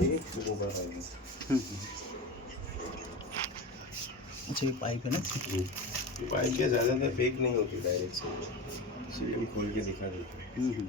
ये ऊपर पाइप है। अच्छा ये पाइप है ना। ये पाइप के ज़्यादातर फेक नहीं होती डायरेक्ट से, इसीलिए हम खोल के दिखा देते हैं।